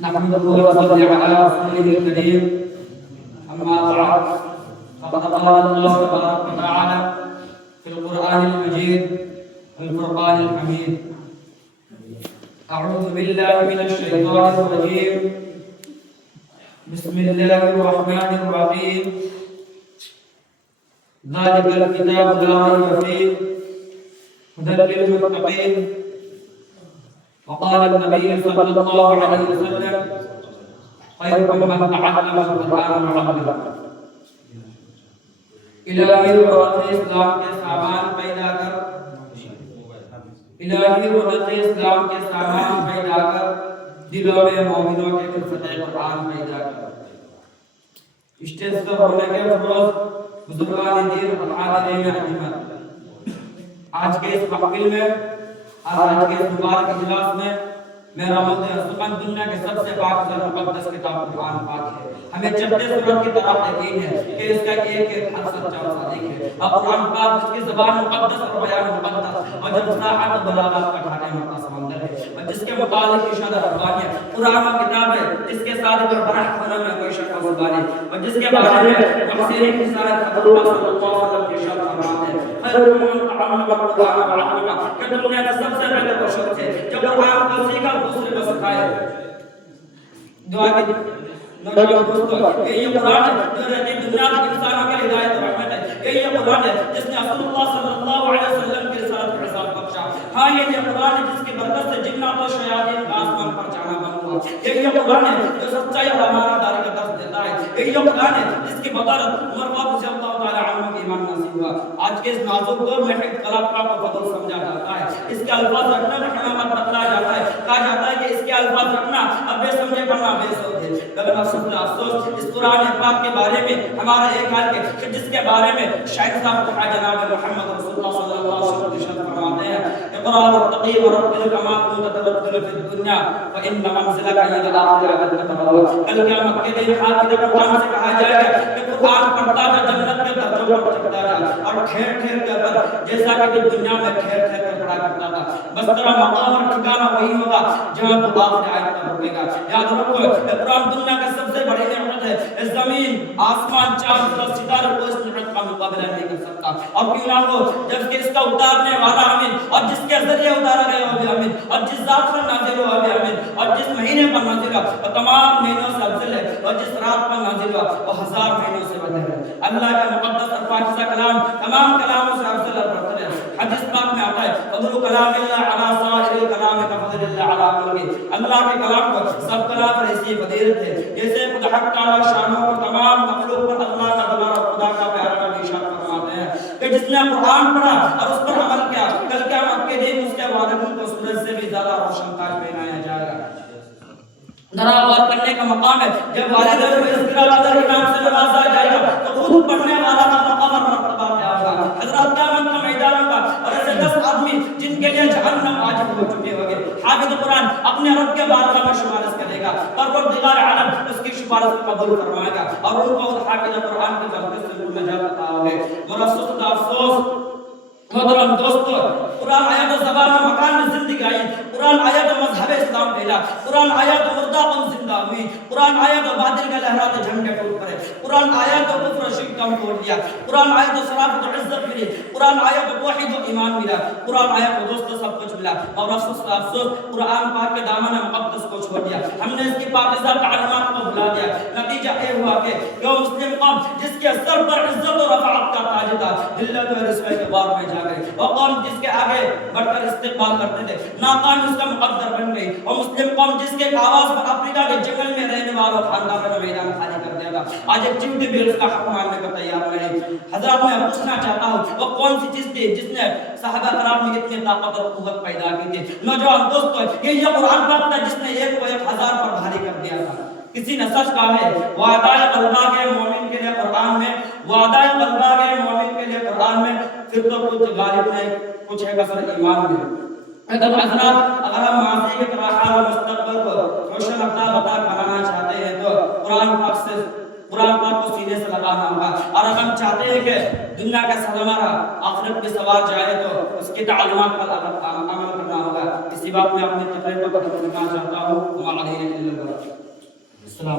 نحمده ونصلي على رسوله الكريم أما بعد فقد قال الله تبارك وتعالى في القرآن المجيد والفرقان الحميد أعوذ بالله من الشيطان الرجيم بسم الله الرحمن الرحيم ذلك الكتاب لا ريب فيه هدى للمتقين وقال النبي صلى الله عليه وسلم خيركم من تعلم القرآن وعلمه الہی رحمت اسلام کے سامان پیدا کر الہی رحمت اسلام کے سامان پیدا کر دلوں میں مومنوں کے خلفت قرآن پیدا کر اسٹیج پر ہونے کے فروز بزرگان دین اور حاضرین عظیمت آج کے اس محفل میں آج کے اس مبارک اجلاس میں میرا موضوع سخن دنیا کے سب سے پاک و مقدس کتاب قرآن پاک ہے ہمیں چٹے سورت کی طرح یقین ہے کہ اس کا ایک حرف سچا و صادق ہے اب قرآن پاک جس کی زبان مقدس اور بیان مقدس اور جب فصاحت و بلاغت کا ٹھانے ماتا سمندر ہے اور جس کے متعلق ارشاد ربانی ہے قرآن و کتاب ہے جس کے صادق اور برحق ہونے میں کوئی شک و سوال نہیں اور جس کے بارے میں تفسیر کی سارے اللہ صلی اللہ علیہ وسلم کے ارشاد فرماتے ہیں خیر من تعلم القرآن وعلمه کہ دنیا کا سب سے بہتر وہ شخص ہے جو قرآن کو سیکھا دوسرے کو سکھائے دعا کی نوجوان دوستو یہ قرآن ہے جو رہتی دنیا کے انسانوں کے ہدایت و رحمت ہے یہ قرآن ہے جس نے رسول اللہ صلی اللہ علیہ وسلم کے رسالت و حساب بخشا ہاں یہ قرآن ہے جس کی برکت سے جنات و شیاطین آسمان پر جانا بند ہوا یہ قرآن ہے جو سچائی اور امانت داری کا درس دیتا ہے یہ قرآن ہے جس کی بدولت عمر فاروق رضی اللہ تعالی عنہ کی ایمان نصیب ہوا آج کے اس نازک دور میں ایک کلام کا فضل سمجھا جاتا ہے اس کے الفاظ رکھنا میں حمامت بتلایا جاتا ہے کہا جاتا ہے کہ اس کے الفاظ رکھنا اب بے سمجھے پڑھنا بے سود ہے لیکن افسوس اس قرآن پاک کے بارے میں ہمارا ایک حال ہے کہ جس کے بارے میں شاید صاحب کہا جناب محمد رسول اللہ صلی اللہ علیہ وسلم ارشاد فرماتے ہیں اقرا وارتقي ورتل كما كنت ترتل في الدنيا فان منزلك عند الاخره کل قیامت کے دن آپ کے قرآن سے کہا جائے گا کہ قرآن پڑھتا جا جنت کے درجوں پر چڑھتا جا اور ٹھہر ٹھہر کر جیسا کہ دنیا میں ٹھہر ٹھہر کر پڑھا کرتا تھا بس تیرا مقام اور ٹھکانہ وہی ہوگا جہاں تو آخر آیت پر رکے گا یاد رکھو قرآن دنیا کا سب سے بڑی نعمت ہے اس زمین آسمان چاند سورج ستارے کو اس نعمت کا مقابلہ نہیں کر سکتا اور کیوں نہ ہو جب کہ اس کا اتارنے والا امین اور جس کے ذریعے اتارا گیا وہ بھی امین اور جس ذات پر نازل ہوا وہ بھی امین اور جس مہینے پر نازل ہوا وہ تمام مہینوں سے افضل ہے اور جس رات پر نازل ہوا وہ ہزار مہینوں سے بدتر ہے اللہ کا مقدس اور پاکیزہ کلام تمام کلاموں سے افضل اور برتر ہے حدیث پاک میں آتا ہے فضل کلام اللہ علی سائر الکلام کفضل اللہ علی خلقہ اللہ کے کلام کو سب کلام پر ایسی فضیلت ہے جیسے خود حق تعالی شانوں پر تمام مخلوق پر اللہ کا دلال اور خدا کا پیارا کا ارشاد فرماتے ہیں کہ جس نے قرآن پڑھا اور اس پر عمل کیا کل قیامت کے دن اس کے والدین کو سورج سے بھی زیادہ روشن تاج پہنایا جائے گا ذرا غور کرنے کا مقام ہے جب والدین کو اس طرح قدر انعام سے نوازا جائے گا تو خود پڑھنے والا کا مقام اور مرتبہ کیا ہوگا حضرات قیامت کا میدان ہوگا اور ایسے 10 آدمی جن کے لیے جہنم واجب ہو چکے ہوگے حافظ قرآن اپنے رب کے بارگاہ میں شمارش کرے گا پروردگار عالم اس کی شفارش قبول فرمائے گا اور ان کو حافظ قرآن کی برکت سے نجات عطا ہوگی مرسوخ افسوس محترم دوستو قرآن آیات زبان و مکان میں زندگی آئی قرآن آیات مذہب اسلام پھیلا قرآن آیات مردہ قوم زندہ ہوئی قرآن آیات باطل کا لہراتے جھنڈے ٹوٹ پڑے قرآن آیات کفر و شرک کم توڑ دیا قرآن آیات شرافت و عزت ملی قرآن آیات توحید و ایمان ملا قرآن آیات دوستو سب کچھ ملا اور افسوس قرآن پاک کے دامن مقدس کو چھوڑ دیا ہم نے اس کی پاکیزہ تعلیمات کو بھلا دیا نتیجہ یہ ہوا کہ جو مسلم قوم جس کے سر پر عزت و رفعت کا تاج تھا ذلت و رسوائی کے بار میں جا گئی وہ قوم جس کے آگے بڑھ کر استقبال کرتے تھے ناکام اس کا مقدر بن گئی اور مسلم قوم جس کے آواز پر افریقہ کے جنگل میں رہنے والوں خاندان کا میدان خالی کر دیا تھا آج ایک چمٹی بھی اس کا حق ماننے کو تیار نہیں حضرات میں پوچھنا چاہتا ہوں وہ کون سی چیز تھی جس نے صحابہ کرام میں اتنی طاقت اور قوت پیدا کی تھی نوجوان دوستو یہ قرآن پاک تھا جس نے ایک کو 1000 پر بھاری کر دیا تھا کسی نے سچ کہا ہے وعدہ قلبہ کے مومن کے لیے قرآن میں وعدہ قلبہ کے مومن کے لیے قرآن میں پھر تو کچھ غالب نہیں کچھ ہے کثر ایمان میں ادب حضرات اگر ہم ماضی کے طرح حال و مستقبل کو روشن عطا بنانا چاہتے ہیں تو قرآن پاک کو سینے سے لگانا ہوگا اور اگر ہم چاہتے ہیں کہ دنیا کا سر ہمارا آخرت بھی سوار جائے تو اس کی تعلیمات پر عمل کرنا ہوگا اسی اسی بات میں اپنی تقریر کو ختم کرنا چاہتا ہوں. وعلیکم السلام.